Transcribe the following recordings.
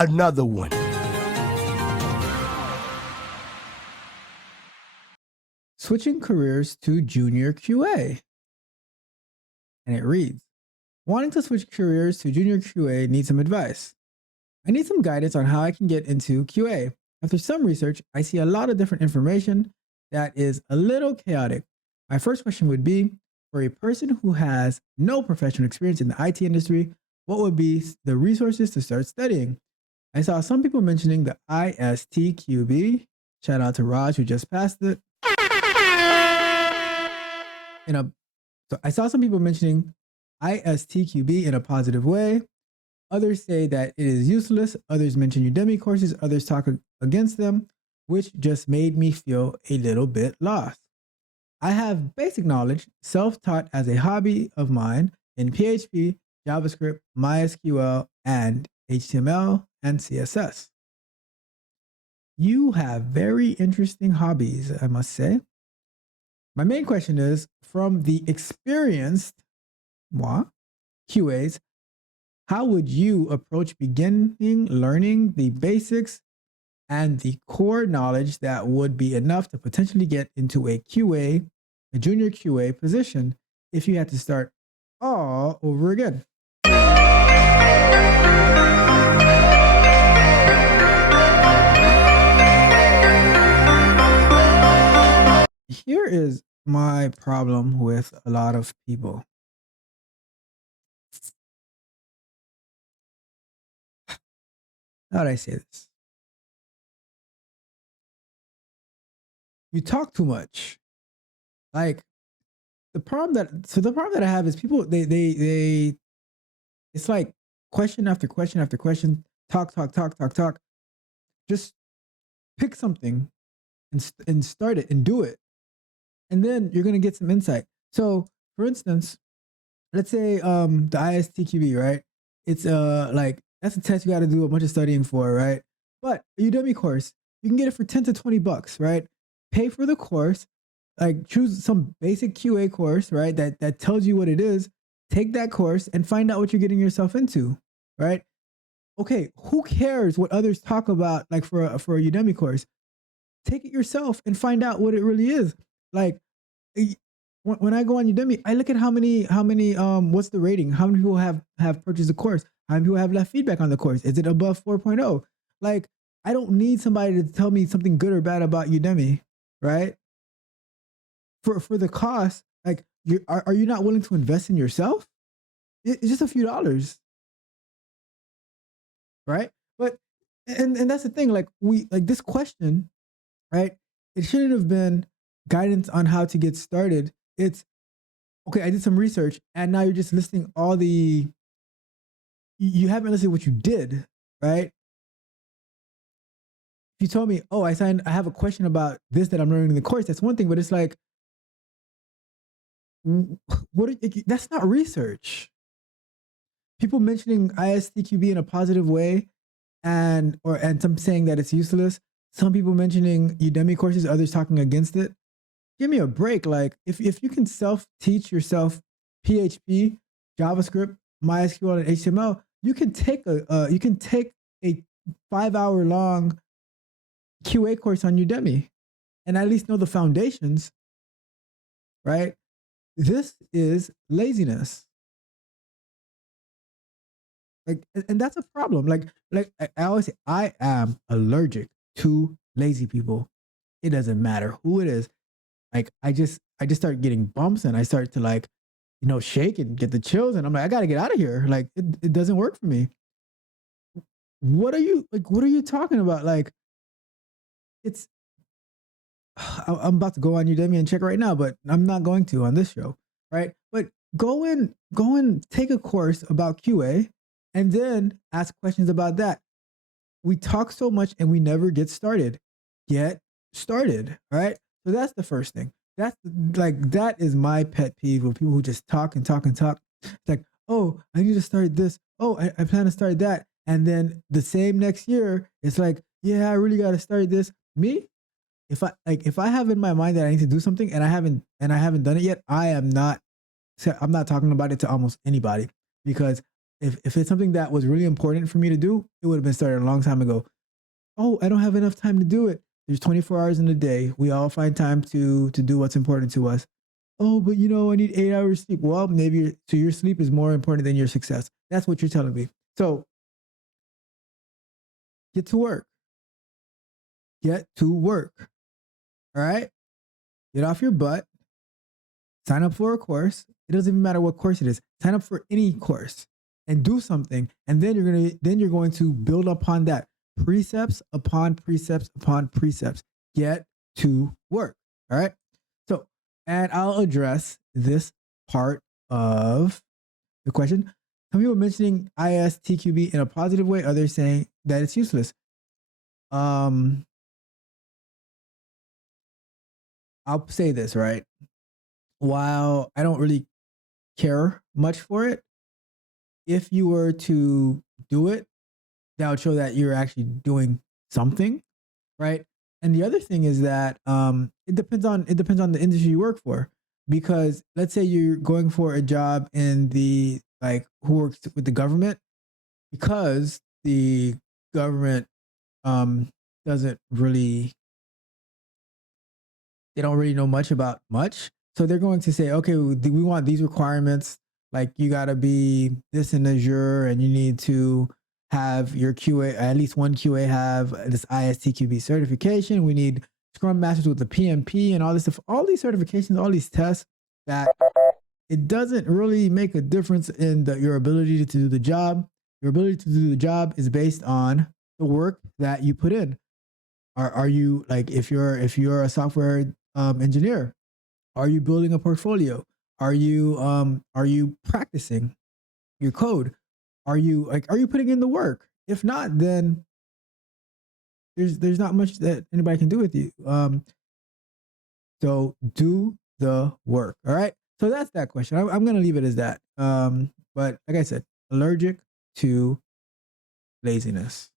another one. Switching careers to junior QA. And it reads, wanting to switch careers to junior QA needs some advice. I need some guidance on how I can get into QA. After some research, I see a lot of different information that is a little chaotic. My first question would be, for a person who has no professional experience in the IT industry, what would be the resources to start studying? I saw some people mentioning the ISTQB. Shout out to Raj who just passed it. So I saw some people mentioning ISTQB in a positive way. Others say that it is useless. Others mention Udemy courses. Others talk against them, which just made me feel a little bit lost. I have basic knowledge, self-taught as a hobby of mine in PHP, JavaScript, MySQL, and HTML and CSS. You have very interesting hobbies, I must say. My main question is, from the experienced QAs, how would you approach beginning learning the basics and the core knowledge that would be enough to potentially get into a QA, a junior QA position, if you had to start all over again? Here is my problem with a lot of people. How do I say this? You talk too much. Like the problem that I have is people they it's like question after question after question, talk. Just pick something and start it and do it. And then you're gonna get some insight. So for instance, let's say the ISTQB, right? It's like that's a test you gotta do a bunch of studying for, right? But a Udemy course, you can get it for 10 to 20 bucks, right? Pay for the course, like choose some basic QA course, right? That tells you what it is. Take that course and find out what you're getting yourself into, right? Okay, who cares what others talk about, like for a Udemy course? Take it yourself and find out what it really is. Like when I go on Udemy, I look at how many what's the rating? How many people have purchased the course? How many people have left feedback on the course? Is it above 4.0? Like I don't need somebody to tell me something good or bad about Udemy, right? For the cost, like are you not willing to invest in yourself? It's just a few dollars, right? But and that's the thing. Like this question, right? It shouldn't have been guidance on how to get started. It's okay. I did some research, and now you're just listing all the. You haven't listed what you did, right? If you told me, oh, I have a question about this that I'm learning in the course. That's one thing, but it's like, that's not research. People mentioning ISTQB in a positive way, and some saying that it's useless. Some people mentioning Udemy courses, others talking against it. Give me a break. Like if you can self-teach yourself PHP, JavaScript, MySQL, and HTML, you can take a 5-hour long QA course on Udemy and at least know the foundations, right? This is laziness. Like, and that's a problem. Like I always say, I am allergic to lazy people. It doesn't matter who it is. Like I just start getting bumps and I start to like, shake and get the chills and I'm like, I gotta get out of here. Like it doesn't work for me. What are you talking about? Like it's I'm about to go on Udemy and check right now, but I'm not going to on this show, right? But go and take a course about QA and then ask questions about that. We talk so much and we never get started. Get started, all right? So that's the first thing. That is my pet peeve with people who just talk and talk and talk. It's like, oh, I need to start this. Oh, I plan to start that. And then the same next year, it's like, yeah, I really got to start this. Me, if I have in my mind that I need to do something and I haven't done it yet, I'm not talking about it to almost anybody because if it's something that was really important for me to do, it would have been started a long time ago. Oh, I don't have enough time to do it. There's 24 hours in a day. We all find time to do what's important to us. Oh, but I need 8 hours sleep. Well, maybe so your sleep is more important than your success. That's what you're telling me. So get to work. Get to work. All right. Get off your butt. Sign up for a course. It doesn't even matter what course it is. Sign up for any course and do something. And then you're going to build upon that. Precepts upon precepts upon precepts. Get to work. All right. So, and I'll address this part of the question. Some people mentioning ISTQB in a positive way, others saying that it's useless. I'll say this, right? While I don't really care much for it, if you were to do it, that would show that you're actually doing something, right? And the other thing is that it depends on the industry you work for, because let's say you're going for a job in the who works with the government, because the government doesn't really they don't really know much about much. So they're going to say, okay, we want these requirements. Like you got to be this in Azure, and you need to have your QA, at least one QA have this ISTQB certification. We need Scrum Masters with the PMP and all this stuff, all these certifications, all these tests that it doesn't really make a difference in your ability to do the job. Your ability to do the job is based on the work that you put in. Are you if you're a software engineer, are you building a portfolio? Are you practicing your code? Are you putting in the work? If not, then there's not much that anybody can do with you. So do the work. All right. So that's that question. I'm gonna leave it as that. But like I said, allergic to laziness.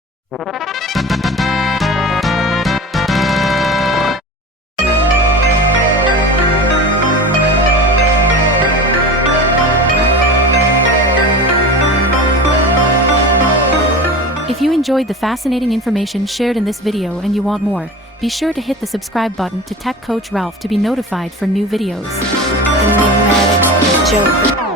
If you enjoyed the fascinating information shared in this video and you want more, be sure to hit the subscribe button to Tech Coach Ralph to be notified for new videos. Enigmatic Joker.